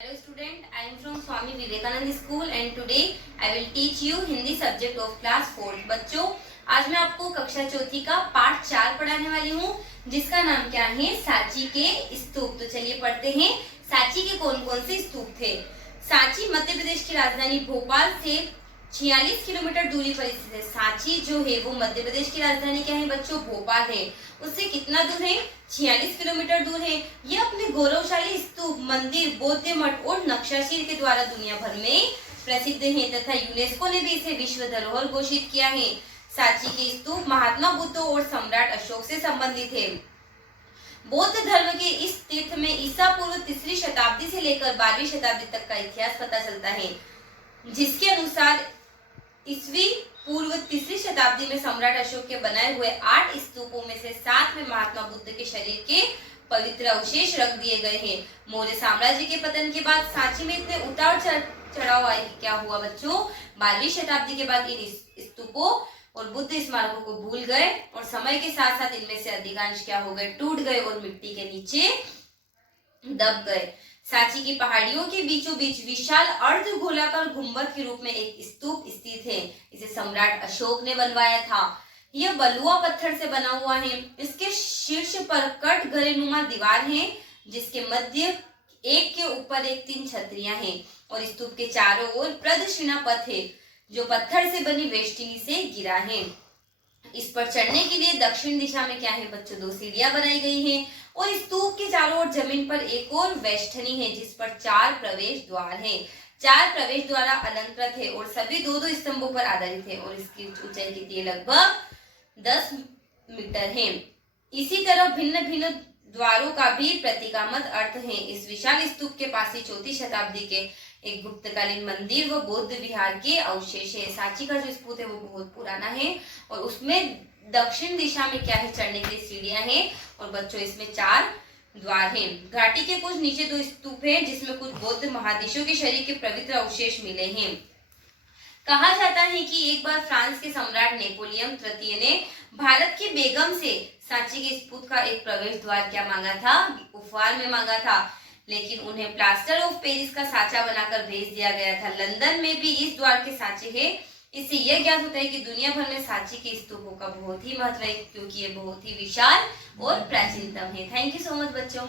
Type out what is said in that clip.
Hello student, I am from Swami Vivekananda School and today I will teach you Hindi subject of class 4th। बच्चों, आज मैं आपको कक्षा चौथी का पाठ 4 पढ़ाने वाली हूँ जिसका नाम क्या है, सांची के स्तूप। तो चलिए पढ़ते हैं सांची के कौन कौन से स्तूप थे। सांची मध्य प्रदेश की राजधानी भोपाल से 46 किलोमीटर दूरी पर स्थित है। सांची जो है वो मध्य प्रदेश की राजधानी क्या है बच्चों, भोपाल है। उससे कितना दूर है, 46 किलोमीटर दूर है। ये अपने गौरवशाली स्तूप, मंदिर, बौद्ध मठ और नक्शाशीर के द्वारा दुनिया भर में प्रसिद्ध है तथा यूनेस्को ने भी इसे विश्व धरोहर घोषित किया है। सांची के स्तूप महात्मा बुद्ध और सम्राट अशोक से संबंधित है। बौद्ध धर्म के इस तीर्थ में ईसा पूर्व 3री शताब्दी से लेकर 12वीं शताब्दी तक का इतिहास पता चलता है, जिसके अनुसार ईस्वी पूर्व 3री शताब्दी में सम्राट अशोक के बनाए हुए 8 स्तूपों में से 7 में महात्मा बुद्ध के शरीर के पवित्र अवशेष रख दिए गए हैं। मौर्य साम्राज्य के पतन के बाद सांची में इतने उतार चढ़ाव आए कि क्या हुआ बच्चों, 12वीं शताब्दी के बाद इन स्तूपों और बुद्ध स्मारकों को भूल गए और समय के साथ साथ इनमें से अधिकांश क्या हो गए, टूट गए और मिट्टी के नीचे दब गए। सांची की पहाड़ियों के बीचों बीच विशाल अर्ध गोलाकार गुंबद के रूप में एक स्तूप स्थित है। इसे सम्राट अशोक ने बनवाया था। यह बलुआ पत्थर से बना हुआ है। इसके शीर्ष पर कट घरेनुमा दीवार है जिसके मध्य एक के ऊपर एक 3 छतरियां हैं और स्तूप के चारों ओर प्रदक्षिणा पथ है जो पत्थर से बनी वेष्टनी से गिरा है। इस पर चढ़ने के लिए दक्षिण दिशा में क्या है बच्चों, 2 सीढ़ियां बनाई गई हैं और स्तूप के चारों ओर जमीन पर एक और वेष्टनी है जिस पर 4 प्रवेश द्वार हैं। 4 प्रवेश द्वार अलंकृत है और सभी 2-2 स्तंभों पर आधारित है और इसकी ऊंचाई कितनी है, लगभग 10 मीटर है। इसी तरह भिन्न भिन्न द्वारों का भी प्रतीकात्मक अर्थ है। इस विशाल स्तूप के पास ही 4वीं शताब्दी के एक गुप्तकालीन मंदिर व बौद्ध विहार के अवशेष है। सांची का जो स्तूप है वो बहुत पुराना है और उसमें दक्षिण दिशा में क्या है, चढ़ने के लिए सीढ़ियां हैं और बच्चों इसमें 4 द्वार हैं। घाटी के कुछ नीचे 2 स्तूप हैं जिसमें कुछ बौद्ध महादेशों के शरीर के पवित्र अवशेष मिले हैं। कहा जाता है कि एक बार फ्रांस के सम्राट नेपोलियन तृतीय ने भारत की बेगम से सांची के स्तूप का एक प्रवेश द्वार क्या मांगा था, उपहार में मांगा था, लेकिन उन्हें प्लास्टर ऑफ पेरिस का सांचा बनाकर भेज दिया गया था। लंदन में भी इस द्वार के सांचे हैं। इससे यह ज्ञात होता है कि दुनिया भर में सांची के स्तूपों का बहुत ही महत्व है क्योंकि ये बहुत ही विशाल और प्राचीनतम है। थैंक यू सो मच बच्चों।